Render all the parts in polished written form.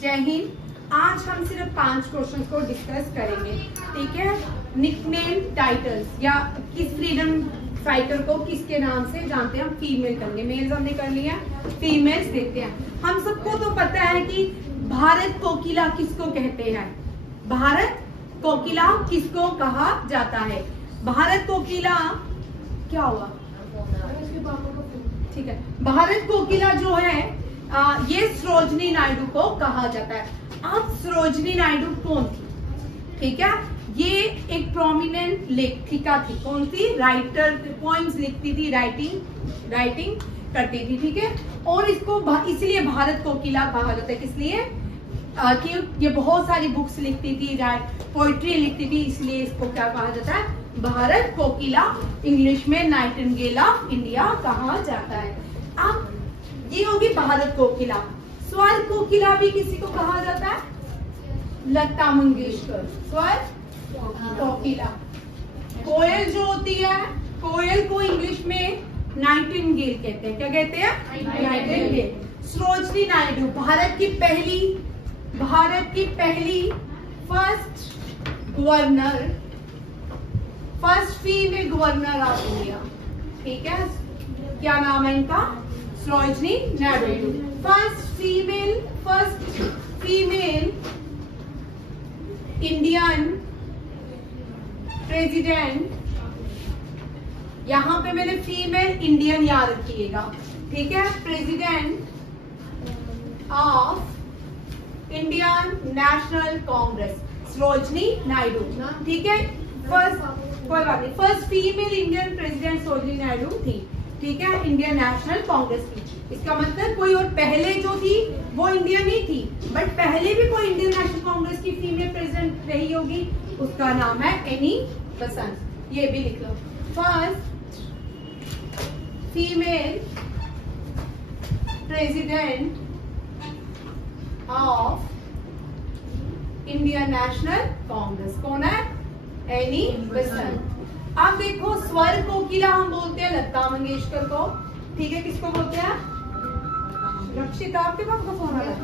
जय हिंद। आज हम सिर्फ 5 क्वेश्चंस को डिस्कस करेंगे, ठीक है। निकनेम टाइटल्स या किस फ्रीडम फाइटर को किसके नाम से जानते हैं हम, फीमेल करेंगे। मेल्स हमने कर लिया, फीमेल्स देखते हैं। हम सबको तो पता है कि भारत कोकिला किसको कहते हैं। भारत कोकिला किसको कहा जाता है? भारत कोकिला क्या हुआ, ठीक है। भारत कोकिला जो है ये सरोजनी नायडू को कहा जाता है। अब सरोजनी नायडू कौन थी, ठीक है। ये एक प्रोमिनेंट लेखिका थी। कौन सी? राइटर, पोइम्स लिखती थी, राइटिंग करती थी, ठीक है। और इसको इसलिए भारत कोकिला कहा जाता है। किस लिए? कि ये बहुत सारी बुक्स लिखती थी, पोइट्री लिखती थी, इसलिए इसको क्या कहा जाता है? भारत कोकिला। इंग्लिश में नाइटिंगेल ऑफ इंडिया कहा जाता है। अब ये होगी भारत कोकिला। स्वर कोकिला भी किसी को कहा जाता है? लता मंगेशकर स्वर कोकिला। कोयल जो होती है, कोयल को इंग्लिश में नाइटिंगेल कहते हैं। क्या कहते हैं? नाइटिंगेल। सरोजनी नायडू भारत की पहली first female governor of India, ठीक है। क्या नाम है इनका? Sarojini Naidu. First female Indian president. यहां पे मैंने फीमेल इंडियन याद रखिएगा, ठीक है। President of Indian National Congress Sarojini Naidu, ठीक है। कोई बात नहीं, first female Indian president Sarojini Naidu थी, ठीक है, इंडियन नेशनल कांग्रेस की। इसका मतलब कोई और पहले जो थी वो इंडियन ही थी, बट पहले भी कोई इंडियन नेशनल कांग्रेस की फीमेल प्रेसिडेंट रही होगी, उसका नाम है एनी बेसेंट। ये भी लिख लो, first female president of Indian National Congress कौन है? Annie Besant. अब देखो, स्वर कोकिला हम बोलते हैं लता मंगेशकर को, ठीक है। किसको बोलते हैं? रक्षित, आपके पास का फोन आ रहा है,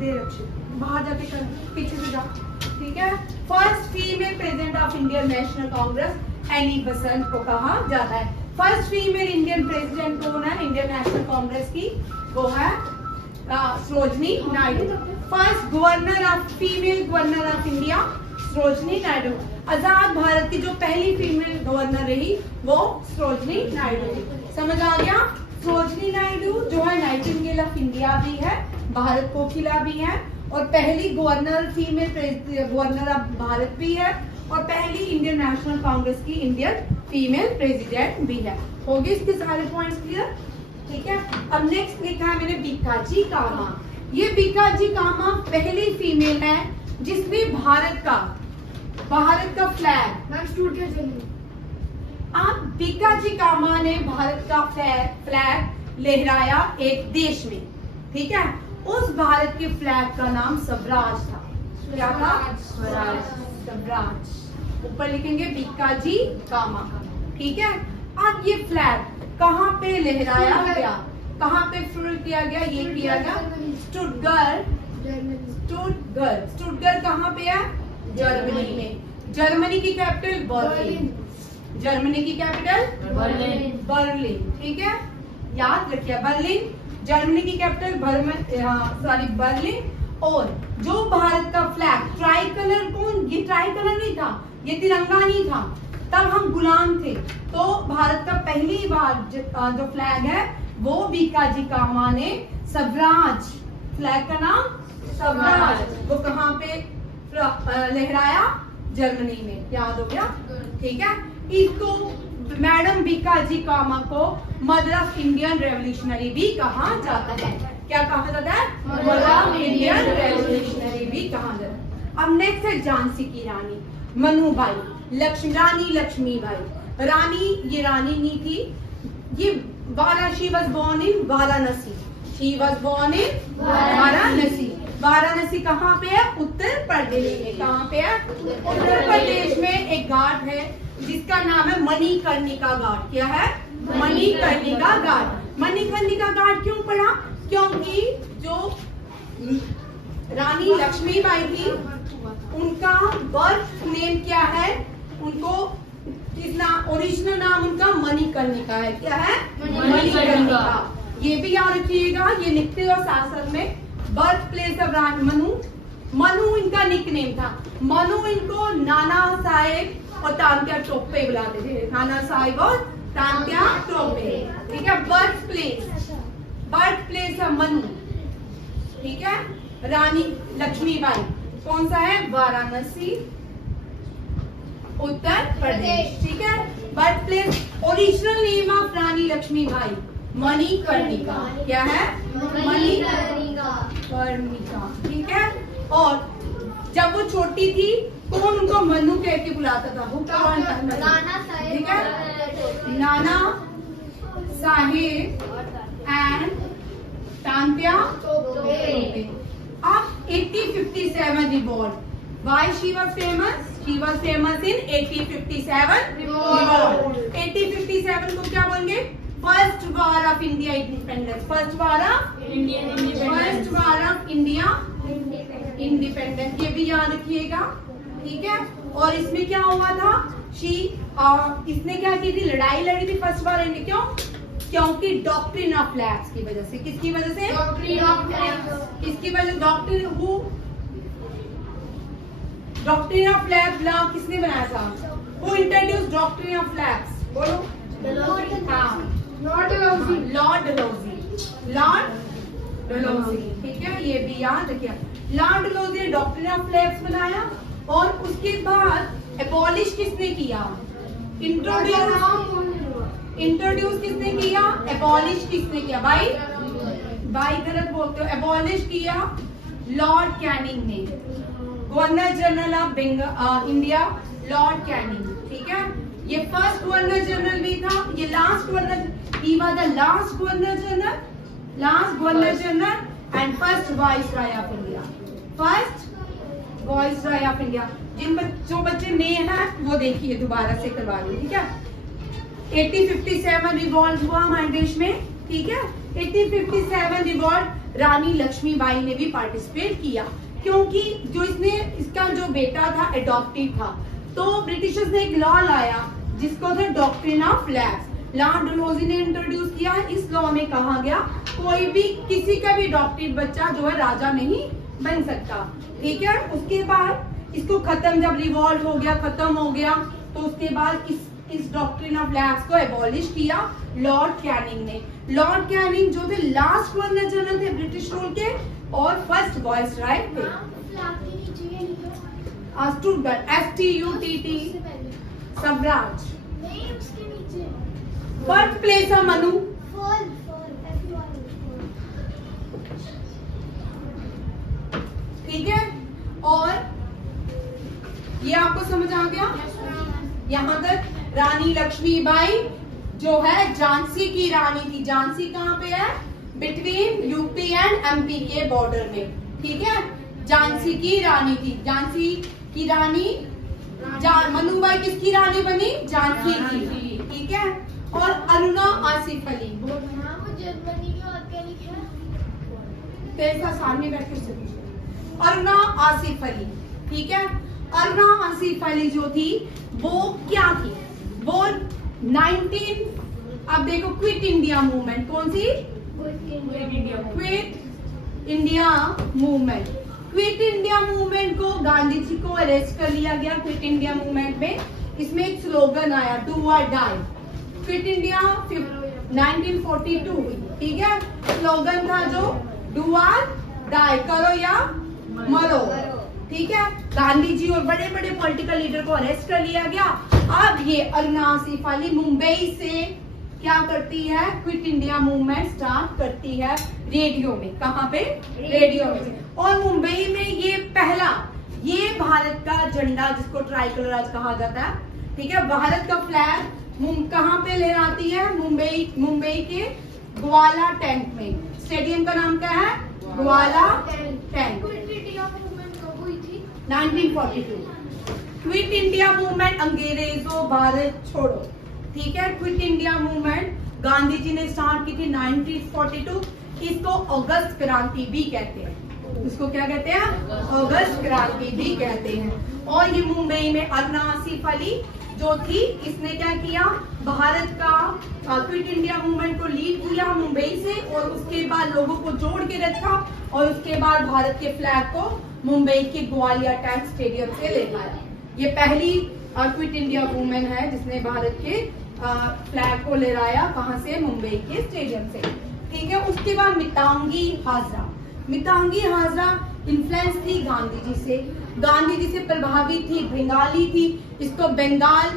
दे रक्षित, बाहर जाके कर, पीछे से जा, ठीक है। First female president of Indian National Congress Annie Besant को कहा जाता है। फर्स्ट फीमेल इंडियन प्रेसिडेंट कौन है इंडियन नेशनल कांग्रेस की? वो है Sarojini Naidu. First female governor of India Sarojini Naidu. आजाद भारत की जो पहली फीमेल गवर्नर रही वो सरोजनी नायडू। समझ आ गया? सरोजनी नायडू जो है नाइटिंगेल ऑफ इंडिया भी है, भारत कोकिला भी है, और पहली फीमेल गवर्नर ऑफ भारत भी है, और पहली इंडियन नेशनल कांग्रेस की इंडियन फीमेल प्रेसिडेंट भी है। हो गए इसके सारे पॉइंट्स क्लियर, ठीक है। अब नेक्स्ट लिखा है मैंने बीकाजी कामा। ये बीकाजी कामा पहली फीमेल है जिसने भारत का फ्लैग, आप बीकाजी कामा ने भारत का फ्लैग लहराया एक देश में, ठीक है। उस भारत के फ्लैग का नाम स्वराज था। क्या था? स्वराज। ऊपर लिखेंगे बीकाजी कामा, ठीक है। अब ये फ्लैग कहाँ पे लहराया गया, कहाँ पे शुरू किया गया? ये किया गया स्टुटगर्ट कहाँ पे है? जर्मनी में। जर्मनी की कैपिटल बर्लिन। जर्मनी की कैपिटल बर्लिन, ठीक है, याद रखिए बर्लिन। जर्मनी की कैपिटल बर्लिन। और जो भारत का फ्लैग ट्राई कलर, ये ट्राई कलर नहीं था, ये तिरंगा नहीं था, तब हम गुलाम थे। तो भारत का पहली बार जो फ्लैग है वो बीकाजी कामा ने स्वराज, फ्लैग का नाम स्वराज, वो कहाँ पे लहराया? जर्मनी में। याद हो गया, ठीक है। इसको मैडम बीकाजी कामा को मदर ऑफ इंडियन रेवोल्यूशनरी भी कहा जाता है। क्या कहा जाता है? मदर ऑफ इंडियन रेवोल्यूशनरी भी कहा जाता है। अब नेक्स्ट है झांसी की रानी मनुबाई, रानी लक्ष्मीबाई। रानी, ये रानी नहीं थी, ये she was born in Varanasi. She was born in Varanasi. Varanasi कहाँ पे है? उत्तर प्रदेश में। कहाँ पे है? उत्तर प्रदेश में एक घाट है जिसका नाम है मणिकर्णिका घाट। क्या है? मणिकर्णिका घाट। मणिकर्णिका घाट क्यों पड़ा? क्योंकि जो रानी लक्ष्मीबाई थी, उनका बर्थ नेम क्या है? उनको ओरिजिनल नाम उनका मणिकर्णिका है। क्या है? मणिकर्णिका। ये भी याद रखिएगा, ये लिखते हो साथ साथ में। बर्थ प्लेस ऑफ रानी मनु इनका निकनेम था। मनु इनको नाना साहेब और तांत्या टोपे बुलाते थे। नाना साहेब और तांत्या टोपे। ठीक है। Birth place of Manu. ठीक है। रानी लक्ष्मीबाई कौन सा है? वाराणसी, उत्तर प्रदेश। ठीक है। Birth place, original name of Rani Lakshmibai Manikarnika. क्या है? मणिकर्णिका। ठीक है। और जब वो छोटी थी कौन उनको मनु कह के बुलाता था? वो कौन था? ठीक है। नाना साहेब एंड तांत्या टोपे। अब 1857 revolt. Why she was famous? She was famous in 1857 revolt. 1857 को क्या बोलेंगे? First war of India independence. First war of India independence. ये भी याद रखिएगा। ठीक है। और इसमें क्या हुआ था? इसने क्या की थी? लड़ाई लड़ी थी फर्स्ट वॉर इंडिया। क्यों? क्योंकि डॉक्ट्रिन ऑफ लैब्स की वजह से। किसकी वजह से? Doctrine of labs. किसकी वजह? डॉक्ट्रिन ऑफ लैब लॉ किसने बनाया था? Who introduced doctrine of labs? बोलो। हाँ, लॉर्ड डलहौजी। ठीक है। ये भी याद रखिए। लॉर्ड डलहौजी ने डॉक्ट्रिन ऑफ लैब्स बनाया और उसके बाद एबॉलिश किसने किया? इंट्रोड्यूस किसने किया? एबॉलिश किसने किया? बाई गलत बोलते हो। एबॉलिश किया लॉर्ड कैनिंग ने, governor general of India Lord Canning. ठीक है। ये फर्स्ट गवर्नर जनरल भी था, ये last governor, he was the last governor general and first viceroy of India. First viceroy of India. जो बच्चे नए हैं वो देखिए, दोबारा से करवा लो। ठीक है। 1857 रिवॉल्ट हुआ हमारे देश में। ठीक है। 1857 रिवॉल्ट रानी लक्ष्मीबाई ने भी पार्टिसिपेट किया, क्योंकि जो इसका जो बेटा था एडॉप्टिव था, तो ब्रिटिशर्स ने एक लॉ लाया जिसको था doctrine of labs. Lord Dalhousie ने इंट्रोड्यूस किया। इस लॉ में कहा गया कोई भी किसी का भी अडॉप्टेड बच्चा जो है राजा नहीं बन सकता। ठीक है। उसके बाद इसको खत्म, जब रिवॉल्ट हो गया, खत्म हो गया, तो उसके बाद इस डॉक्ट्रिन ऑफ लैब्स को एबॉलिश किया लॉर्ड कैनिंग ने। लॉर्ड कैनिंग जो थे लास्ट गवर्नर जनरल थे ब्रिटिश रूल के और फर्स्ट वाइसराय थे। STUTT Swaraj. Birth place of Manu. ठीक है। और ये आपको समझ आ गया? यहाँ तक रानी लक्ष्मीबाई जो है झांसी की रानी थी। झांसी कहाँ पे है? बिटवीन यूपी एंड एमपी के बॉर्डर में। ठीक है। झांसी की रानी थी। झांसी की रानी मनुबाई किसकी रानी बनी? झांसी की। ठीक है। और अरुणा आसिफ अली सामने बैठे से अरुणा आसिफ अली। ठीक है। अरुणा आसिफ अली जो थी वो क्या थी? वो अब देखो क्विट इंडिया मूवमेंट। कौन सी? Quit India movement. Quit India movement को गांधी जी को अरेस्ट कर लिया गया। क्विट इंडिया मूवमेंट में इसमें एक स्लोगन आया, डू और डाई। क्विट इंडिया 1942 हुई। ठीक है। स्लोगन था जो डू और डाई, करो या मरो। ठीक है। गांधी जी और बड़े बड़े पॉलिटिकल लीडर को अरेस्ट कर लिया गया। अब ये अरुणा आसिफ अली मुंबई से क्या करती है? क्विट इंडिया मूवमेंट स्टार्ट करती है रेडियो में। कहाँ पे? रेडियो में। और मुंबई में ये पहला, ये भारत का झंडा जिसको ट्राई कलर आज कहा जाता है। ठीक है। भारत का फ्लैग कहाँ पे लहराती है? मुंबई के ग्वाला टैंक में। स्टेडियम का नाम क्या है? ग्वाला टैंक। 1942। क्विट इंडिया मूवमेंट अंग्रेजों भारत छोड़ो। ठीक है। Quit India movement Gandhi ji ने स्टार्ट की थी 1942। इसको अगस्त क्रांति भी कहते हैं। उसको क्या कहते हैं? अगस्त क्रांति भी कहते हैं। और ये मुंबई में अरुणा आसिफ अली जो थी, इसने क्या किया, भारत का क्विट इंडिया मूवमेंट को लीड किया मुंबई से, और उसके बाद लोगों को जोड़ के रखा, और उसके बाद भारत के फ्लैग को मुंबई के ग्वालियर टैंक स्टेडियम से ले आया। ये पहली क्विट इंडिया वुमेन है जिसने भारत के फ्लैग को ले आया, कहां से? मुंबई के स्टेडियम से। ठीक है। उसके बाद मितांगी हाजरा। मितांगी हाजरा इन्फ्लुएंस थी गांधी जी से, गांधी जी से प्रभावित थी, बंगाली थी। इसको बंगाल,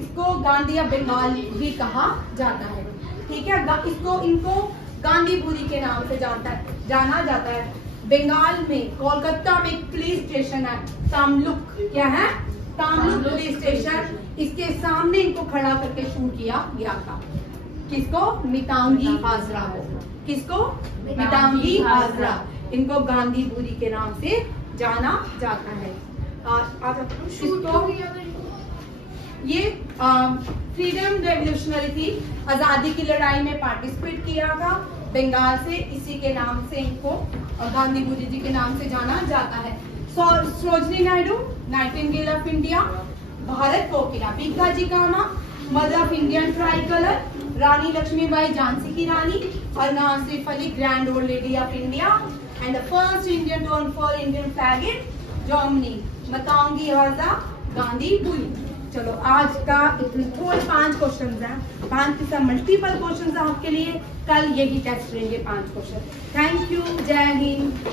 इसको गांधी या बंगाल भी कहा जाता है। ठीक है। इनको गांधी बुरी के नाम से जाना जाता है। बंगाल में कोलकाता में एक पुलिस स्टेशन है तामलुक। क्या है? Tamluk police station. इसके सामने इनको खड़ा करके शूट किया गया था। किसको? मितांगी हाजरा को। किसको? मितांगी हाजरा। इनको गांधी बुरी के नाम से जाना जाता है। ये फ्रीडम रेवोल्यूशनरी थी, आजादी की लड़ाई में पार्टिसिपेट किया था बंगाल से, इसी के नाम से इनको गांधी बुरी जी के नाम से जाना जाता है। Sarojini Naidu, nightingale of India, Bharat Kokila, Bhikaiji Cama, mother of Indian tricolour, Rani Lakshmibai Jhansi की Rani, Aruna Asaf Ali, grand old lady of India, and the first Indian to unfurl Indian flag in Germany, Matangini Hazra, Gandhi Buri. चलो आज का इतने 5 क्वेश्चन हैं, 5 के साथ मल्टीपल क्वेश्चन आपके लिए। कल यही टेस्ट रहेंगे 5 क्वेश्चन। Thank you. जय हिंद।